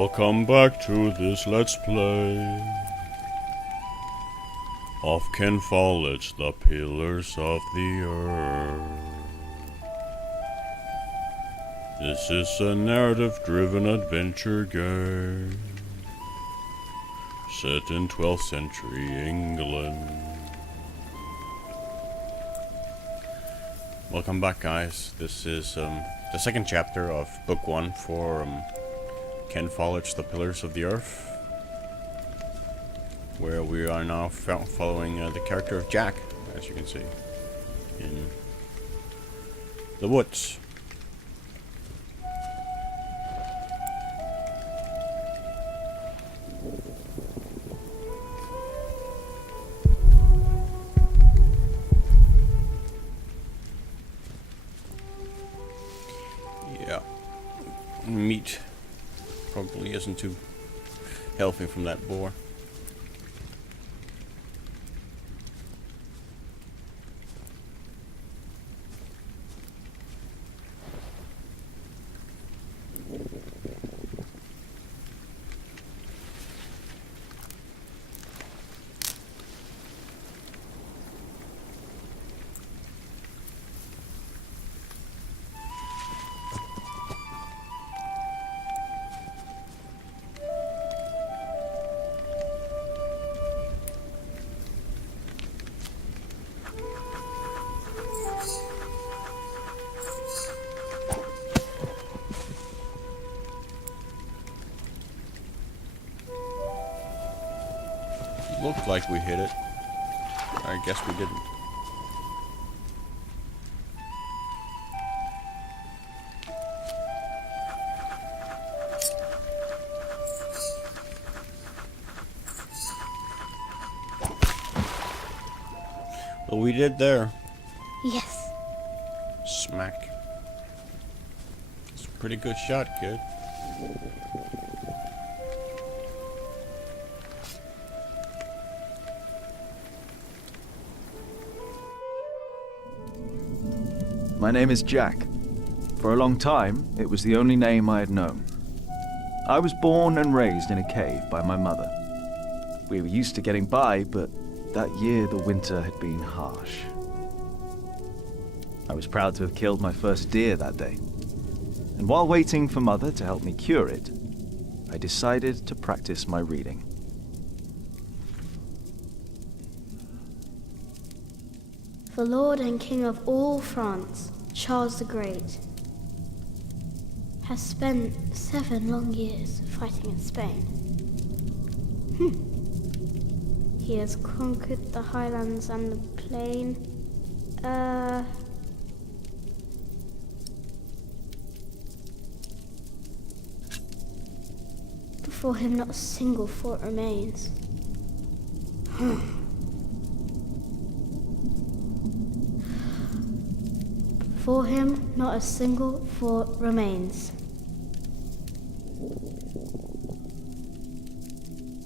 Welcome back to this Let's Play of Ken Follett's The Pillars of the Earth. This is a narrative-driven adventure game set in 12th century England. Welcome back, guys. This is the second chapter of book 1 for Ken Follett's The Pillars of the Earth, where we are now following the character of Jack, as you can see, in the woods. Yeah, meat probably isn't too healthy from that boar. Looked like we hit it. I guess we didn't. Well, we did there. Yes. Smack. It's a pretty good shot, kid. My name is Jack. For a long time, it was the only name I had known. I was born and raised in a cave by my mother. We were used to getting by, but that year the winter had been harsh. I was proud to have killed my first deer that day. And while waiting for Mother to help me cure it, I decided to practice my reading. The Lord and King of all France, Charles the Great, has spent 7 long years fighting in Spain. He has conquered the highlands and the plain. Before him not a single fort remains. For him, not a single fort remains.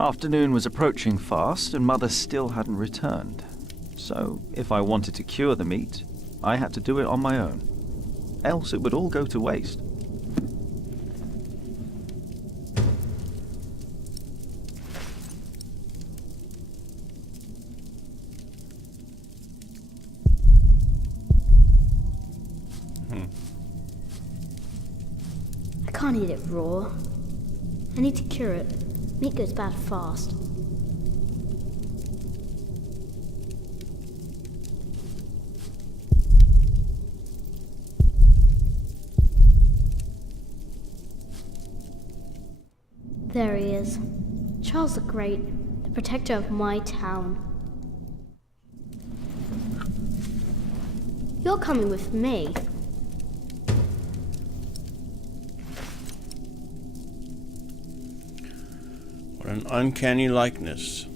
Afternoon was approaching fast, and Mother still hadn't returned. So, if I wanted to cure the meat, I had to do it on my own. Else it would all go to waste. I can't eat it raw. I need to cure it. Meat goes bad fast. There he is. Charles the Great, the protector of my town. You're coming with me. What an uncanny likeness.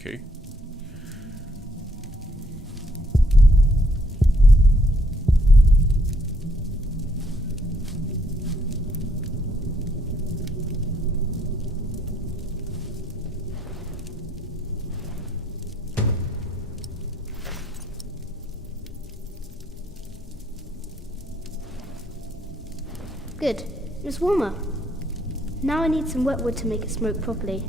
Okay. Good. It's warmer. Now I need some wet wood to make it smoke properly.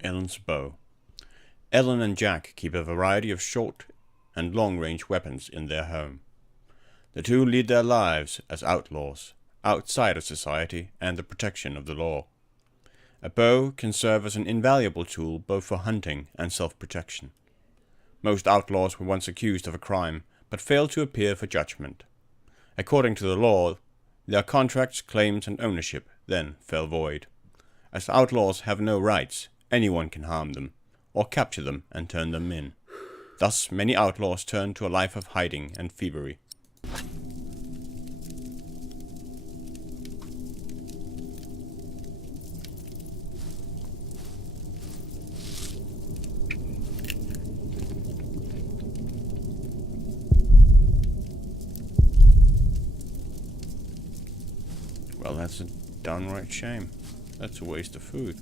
Ellen's bow. Ellen and Jack keep a variety of short and long-range weapons in their home. The two lead their lives as outlaws, outside of society and the protection of the law. A bow can serve as an invaluable tool both for hunting and self-protection. Most outlaws were once accused of a crime, but failed to appear for judgment. According to the law, their contracts, claims, and ownership then fell void. As outlaws have no rights, anyone can harm them, or capture them and turn them in. Thus, many outlaws turn to a life of hiding and thievery. Well, that's a downright shame. That's a waste of food.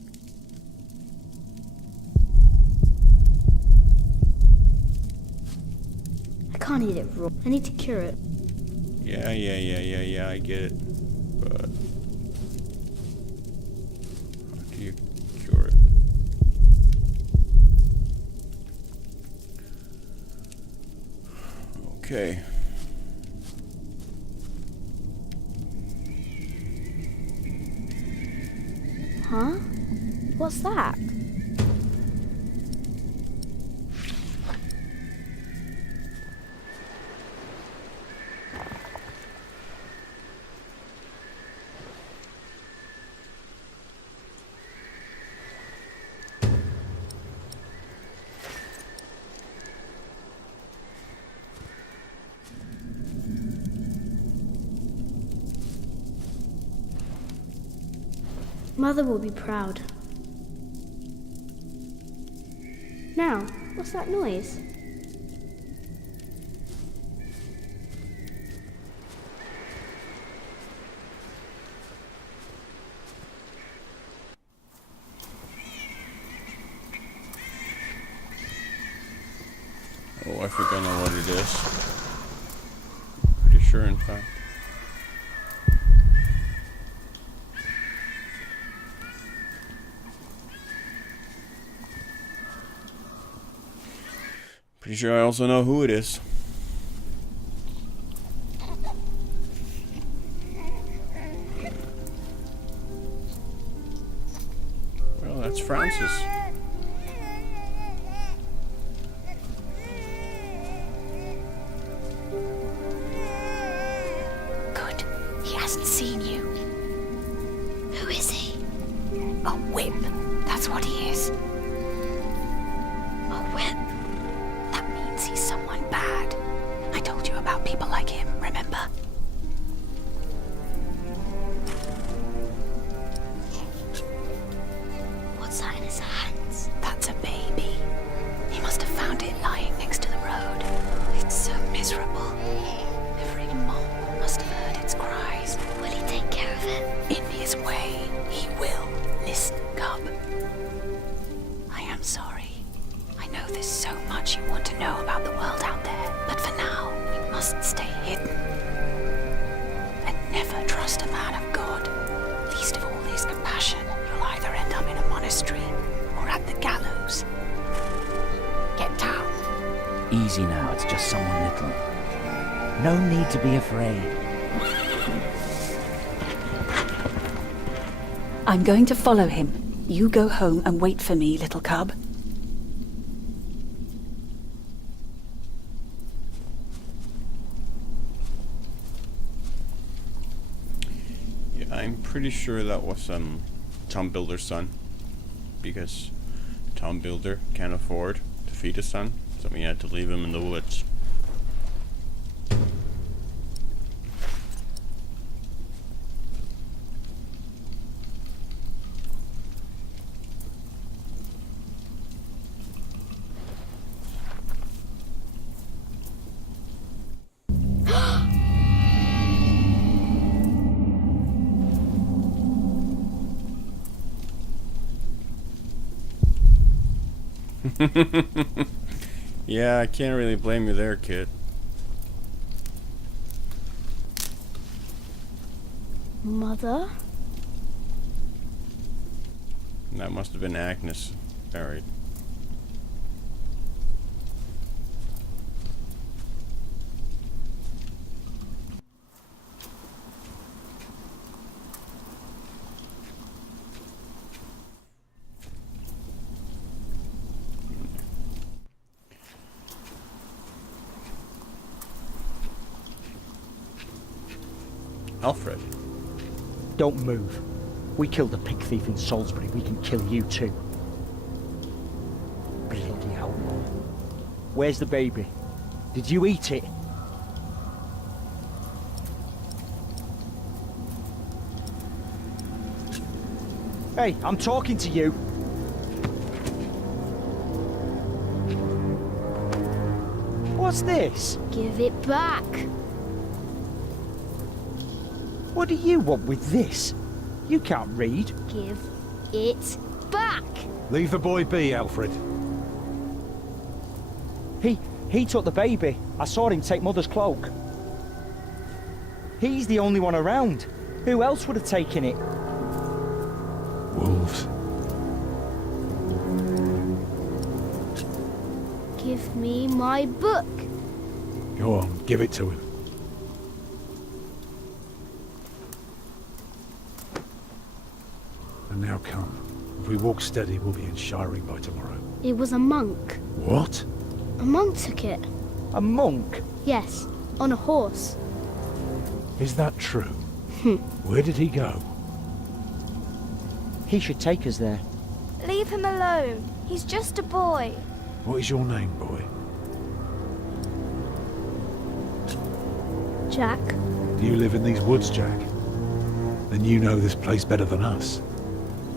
I can't eat it raw. I need to cure it. Yeah, I get it. But how do you cure it? Okay. Huh? What's that? Mother will be proud. Now, what's that noise? Oh, I think I know what it is. Pretty sure, in fact. Pretty sure I also know who it is. Well, that's Francis. Good. He hasn't seen you. Who is he? A whip. That's what he is. A whip. That means he's someone bad. I told you about people like him, remember? What's that in his hands? That's a baby. He must have found it lying next to the road. It's so miserable. Every mole must have heard its cries. Will he take care of it? In his way, he will. Listen, cub. I am sorry. I know there's so much you want to know about the world out there, but for now, we must stay hidden. And never trust a man of God. Least of all his compassion. You'll either end up in a monastery or at the gallows. Get down. Easy now, it's just someone little. No need to be afraid. I'm going to follow him. You go home and wait for me, little cub. Yeah, I'm pretty sure that was Tom Builder's son, because Tom Builder can't afford to feed his son, so we had to leave him in the woods. Yeah, I can't really blame you there, kid. Mother? That must have been Agnes buried. Alfred. Don't move. We killed a pig thief in Salisbury. We can kill you too. Bloody outlaw. Where's the baby? Did you eat it? Hey, I'm talking to you. What's this? Give it back. What do you want with this? You can't read. Give it back. Leave the boy be, Alfred. He took the baby. I saw him take Mother's cloak. He's the only one around. Who else would have taken it? Wolves. Give me my book. Go on, give it to him. And now come. If we walk steady, we'll be in Shiring by tomorrow. It was a monk. What? A monk took it. A monk? Yes, on a horse. Is that true? Where did he go? He should take us there. Leave him alone. He's just a boy. What is your name, boy? Jack, Do you live in these woods, Jack? Then you know this place better than us.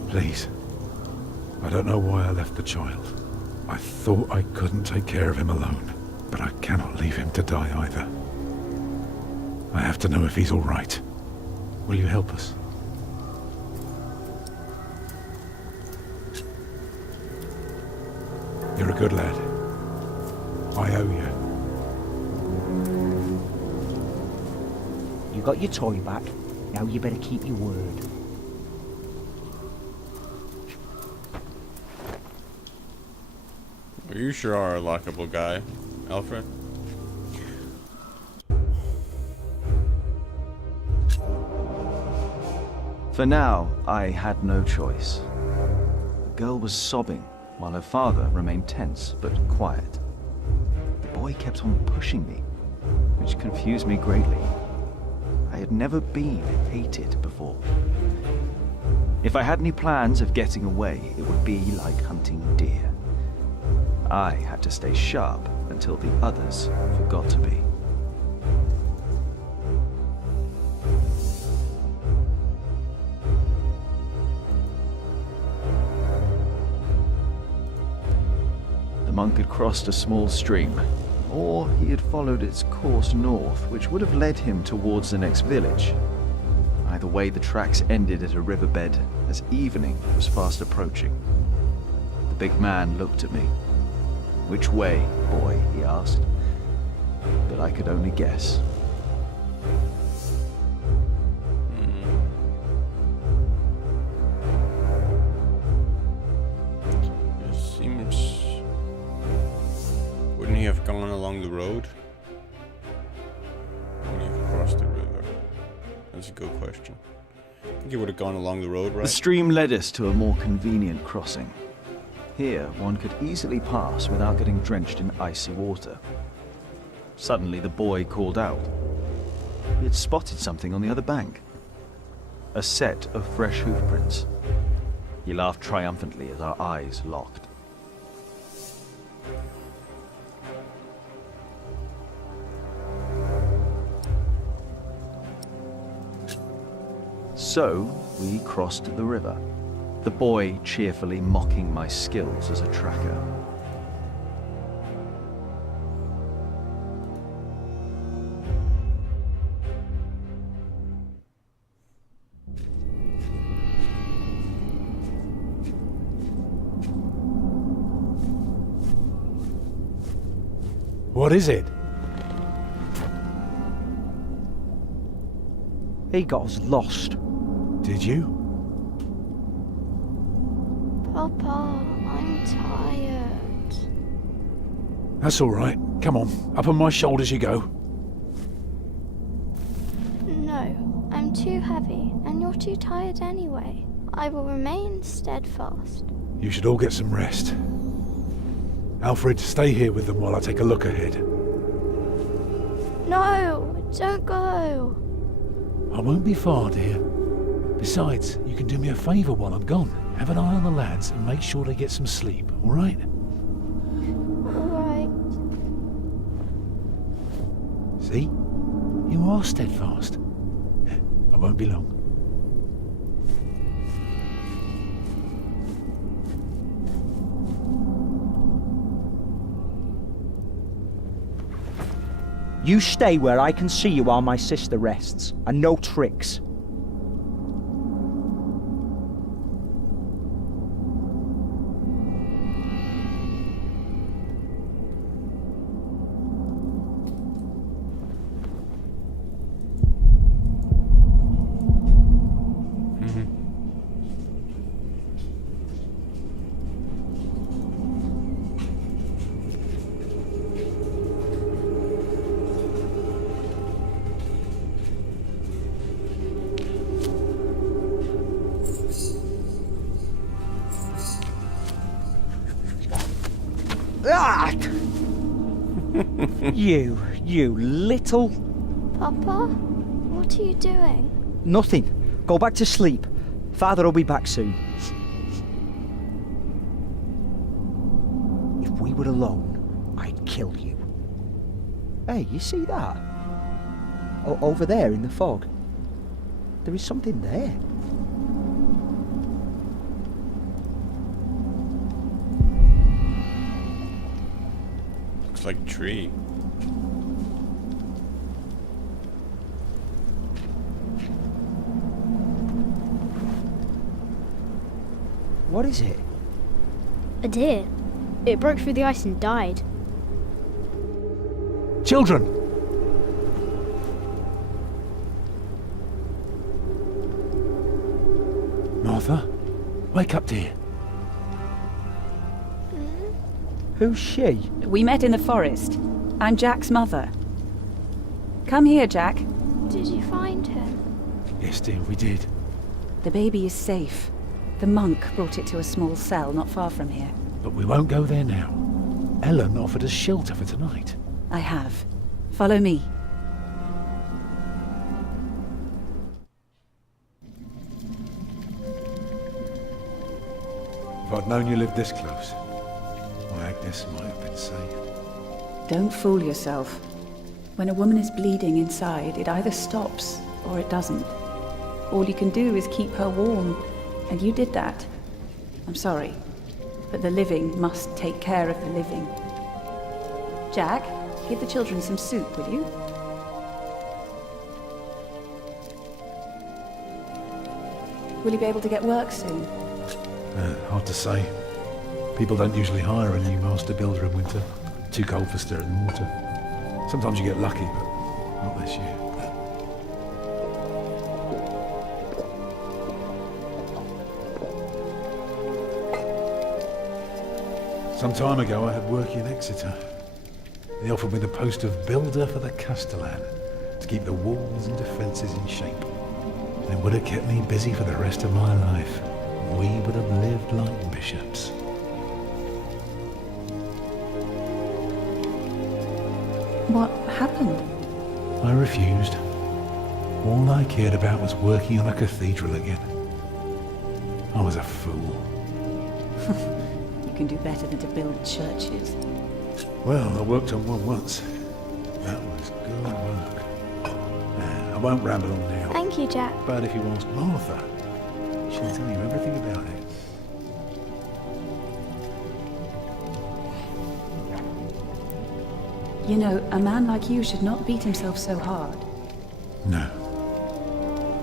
Please. I don't know why I left the child. I thought I couldn't take care of him alone, but I cannot leave him to die either. I have to know if he's all right. Will you help us? You're a good lad. I owe you. You got your toy back. Now you better keep your word. You sure are a lockable guy, Alfred. For now, I had no choice. The girl was sobbing, while her father remained tense but quiet. The boy kept on pushing me, which confused me greatly. I had never been hated before. If I had any plans of getting away, it would be like hunting deer. I had to stay sharp until the others forgot to be. The monk had crossed a small stream, or he had followed its course north, which would have led him towards the next village. Either way, the tracks ended at a riverbed as evening was fast approaching. The big man looked at me. "Which way, boy?" he asked. But I could only guess. It seems... Wouldn't he have gone along the road? Wouldn't he have crossed the river? That's a good question. I think he would have gone along the road, right? The stream led us to a more convenient crossing. Here, one could easily pass without getting drenched in icy water. Suddenly, the boy called out. He had spotted something on the other bank. A set of fresh hoof prints. He laughed triumphantly as our eyes locked. So, we crossed the river. The boy cheerfully mocking my skills as a tracker. What is it? He got us lost. Did you? Papa, I'm tired. That's all right. Come on, up on my shoulders you go. No, I'm too heavy, and you're too tired anyway. I will remain steadfast. You should all get some rest. Alfred, stay here with them while I take a look ahead. No, don't go. I won't be far, dear. Besides, you can do me a favour while I'm gone. Have an eye on the lads and make sure they get some sleep, all right? Alright. See? You are steadfast. I won't be long. You stay where I can see you while my sister rests, and no tricks. Ah! You little... Papa, what are you doing? Nothing. Go back to sleep. Father will be back soon. If we were alone, I'd kill you. Hey, you see that? Over there in the fog. There is something there. Looks like a tree. What is it? A deer. It broke through the ice and died. Children! Martha, wake up, dear. Who's she? We met in the forest. I'm Jack's mother. Come here, Jack. Did you find him? Yes, dear, we did. The baby is safe. The monk brought it to a small cell not far from here. But we won't go there now. Ellen offered us shelter for tonight. I have. Follow me. If I'd known you lived this close, my Agnes might have been saved. Don't fool yourself. When a woman is bleeding inside, it either stops or it doesn't. All you can do is keep her warm, and you did that. I'm sorry, but the living must take care of the living. Jack, give the children some soup, will you? Will you be able to get work soon? Hard to say. People don't usually hire a new master builder in winter. Too cold for stirring water. Sometimes you get lucky, but not this year. Some time ago I had work in Exeter. They offered me the post of builder for the Castellan to keep the walls and defences in shape. It would have kept me busy for the rest of my life. We would have lived like bishops. What happened? I refused. All I cared about was working on a cathedral again. I was a fool. You can do better than to build churches. Well, I worked on one once. That was good work. I won't ramble on now. Thank you, Jack. But if you ask Martha, she'll tell you everything about it. You know, a man like you should not beat himself so hard. No.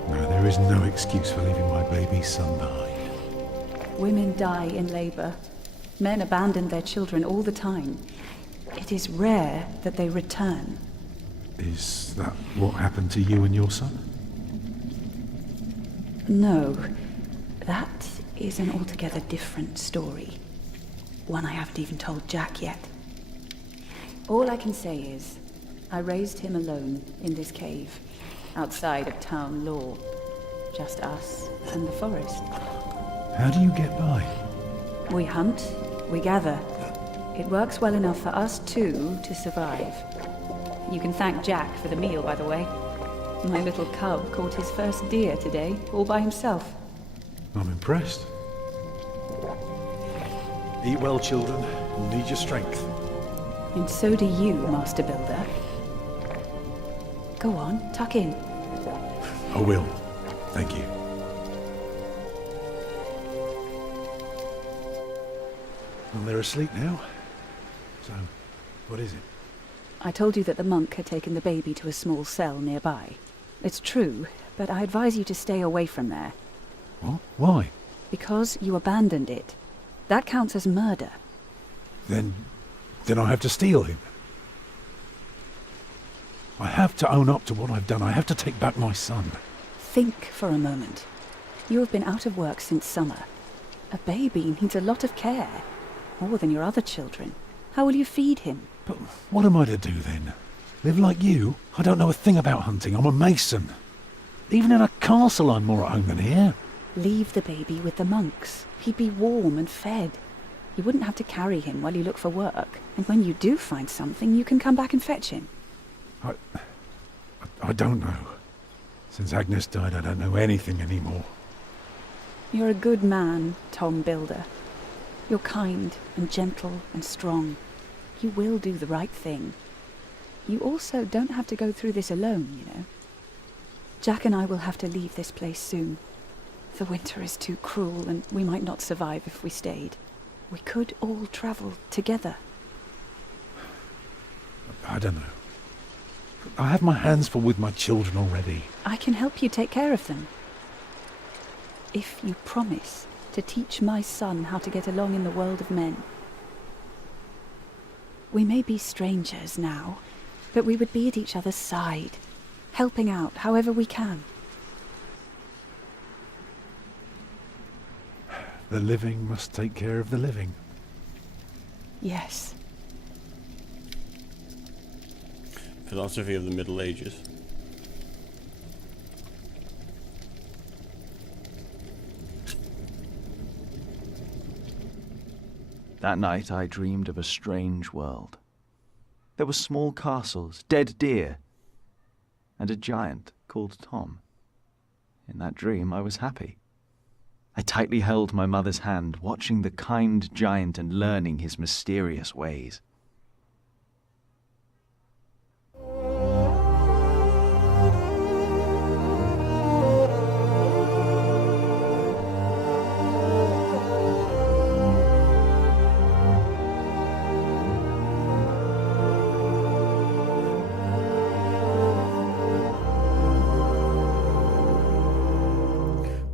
No, there is no excuse for leaving my baby son behind. Women die in labor. Men abandon their children all the time. It is rare that they return. Is that what happened to you and your son? No, that is an altogether different story. One I haven't even told Jack yet. All I can say is, I raised him alone in this cave, outside of town law. Just us and the forest. How do you get by? We hunt, we gather. It works well enough for us two to survive. You can thank Jack for the meal, by the way. My little cub caught his first deer today, all by himself. I'm impressed. Eat well, children. You'll need your strength. And so do you, Master Builder. Go on, tuck in. I will. Thank you. Well, they're asleep now. So, what is it? I told you that the monk had taken the baby to a small cell nearby. It's true, but I advise you to stay away from there. What? Why? Because you abandoned it. That counts as murder. Then I have to steal him. I have to own up to what I've done. I have to take back my son. Think for a moment. You have been out of work since summer. A baby needs a lot of care. More than your other children. How will you feed him? But what am I to do then? Live like you? I don't know a thing about hunting. I'm a mason. Even in a castle I'm more at home than here. Leave the baby with the monks. He'd be warm and fed. You wouldn't have to carry him while you look for work. And when you do find something, you can come back and fetch him. I don't know. Since Agnes died, I don't know anything anymore. You're a good man, Tom Builder. You're kind and gentle and strong. You will do the right thing. You also don't have to go through this alone, you know. Jack and I will have to leave this place soon. The winter is too cruel, and we might not survive if we stayed. We could all travel together. I don't know. I have my hands full with my children already. I can help you take care of them. If you promise to teach my son how to get along in the world of men. We may be strangers now, but we would be at each other's side, helping out however we can. The living must take care of the living. Yes. Philosophy of the Middle Ages. That night I dreamed of a strange world. There were small castles, dead deer, and a giant called Tom. In that dream I was happy. I tightly held my mother's hand, watching the kind giant and learning his mysterious ways.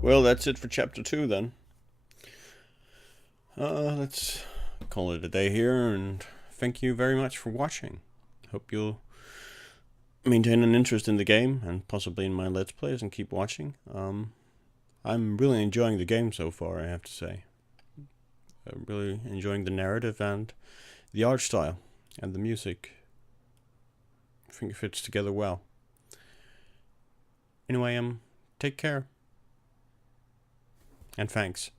Well, that's it for chapter 2 then. Let's call it a day here, and thank you very much for watching. Hope you'll maintain an interest in the game and possibly in my Let's Plays and keep watching. I'm really enjoying the game so far, I have to say. I'm really enjoying the narrative and the art style and the music. I think it fits together well. Anyway, take care. And thanks.